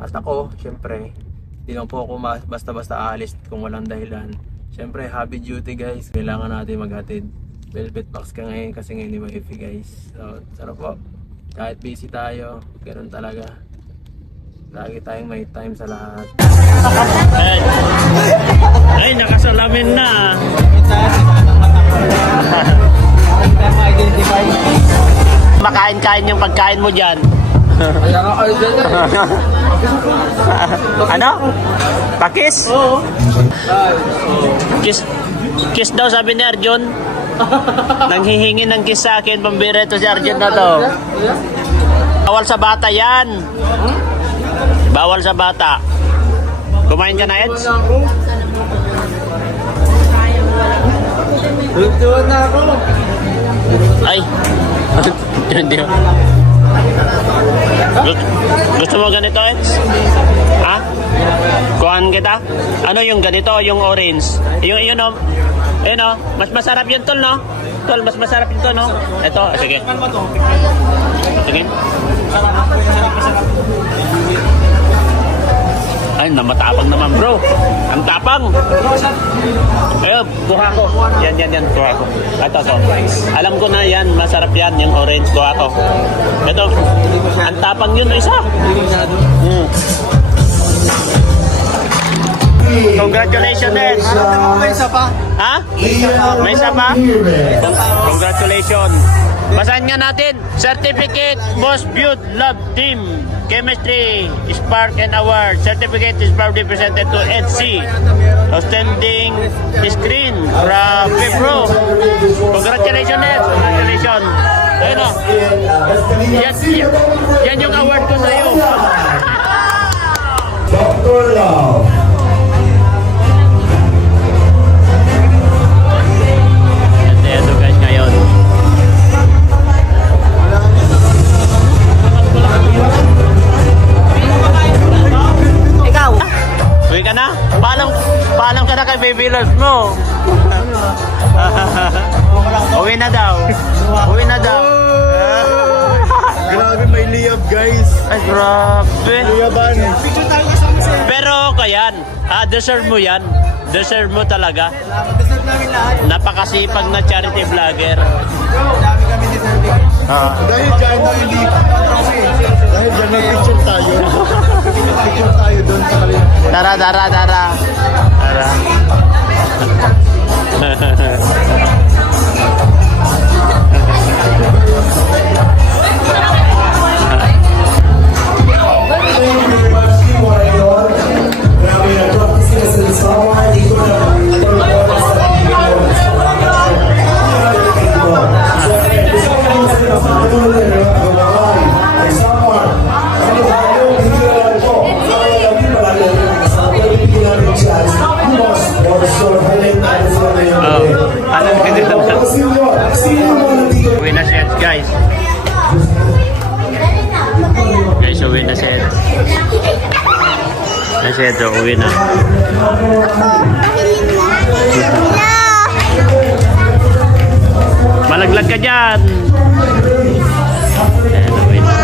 At ako, syempre, hindi lang po ako basta-basta aalis kung walang dahilan. Syempre, heavy duty guys. Kailangan natin maghatid. Velvet box ka ngayon kasi ngayon ni Wifey guys. So, sarap po. Kahit busy tayo, ganoon talaga. Lagi tayong may time sa lahat. Ay, nakasalamin na. Makain-kain yung pagkain mo dyan. Ano? Pakis? Oo. Kiss daw sabi ni Arjun. Nanghihingi ng kiss sa akin. Pambira ito si Arjun na to. Bawal sa bata yan. Bawal sa bata. Kumain ka na, Eds? Tutuan na ako. Ay. Hindi. Gusto mo ganito, Eds? Ha? Kuhaan kita? Ano yung ganito, yung orange? Yun o. Ayun o. Mas masarap yun, tol, no? Tol, mas masarap yun to, no? Ito, sige. Sige. Ay, namatapang naman, bro. Ang tapang. Ayun, kuha ko. Yan. Kuha ko. Ito. Alam ko na yan. Masarap yan. Yung orange. Kuha ko. Ito. Ang tapang yun. Isa. Congratulations, Ed. May isa pa? Ha? May isa pa? Congratulations. Basahin nga natin. Certificate Most Viewed Love Team Chemistry Spark and Award. Certificate is proudly presented to Ed C. Outstanding screen from Febro. Congratulations, Ed. Congratulations. Ayun o. Yan yung award ko sa'yo. Dr. Love. Ito guys ngayon. Ikaw? Uwi ka na? Paalam ka na kay baby love mo. Uwi na daw. Grabe, may liyab guys. Ay, grabe. Liyaban. Pero kayan, deserve mo yan. Deserve mo talaga. Deserve namin lahat. Napakasipag na charity vlogger. Dami kami deserving. Dahil dyan na hindi. Dahil dyan nag-picture tayo. Picture tayo doon sa kanila. Tara. Uwi na siya, guys. Uwi na siya. Uwi na. Malaglag ka dyan. Ayan, uwi na.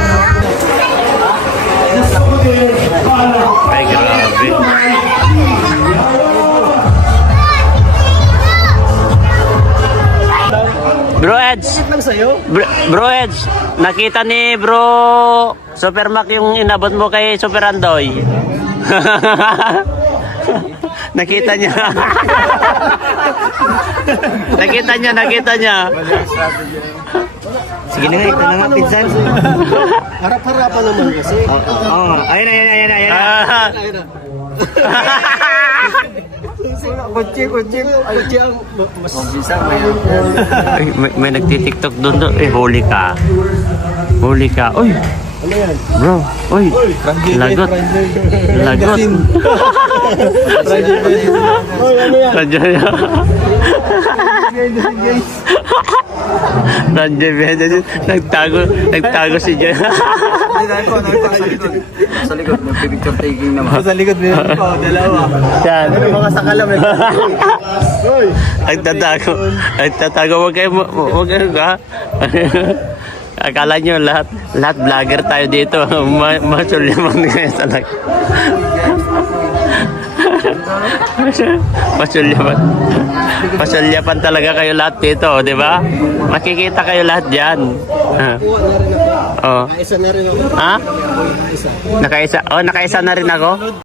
Ay, grabe. Bro Eds, Bro Eds, nakita ni Bro Supermac yung inabot mo kay Super Andoy. Nakita niya. nakita niya. Sige na nga, ito na nga, pinsan. Harap-harapan naman kasi. Oo, ayun. Kutsi ang mas bisa may nagtitiktok doon. Huli ka. Uy. ano yan? Bro, uy. Lagot. Ranjay, nagtago si Jay. Sa likod, nagpipicture taking naman. Sa likod, meron pa, dalawa. Yan. Mga sakalam eh. Nagtatago. Huwag kayo ka. Akala nyo lahat vlogger tayo dito. Masulyaman kayo talaga. Masulyapan talaga kayo lahat dito, di ba? Makikita kayo lahat diyan. Oh. Isa na rin ako. Ha? Nakaisa. Oh, nakaisa na rin ako.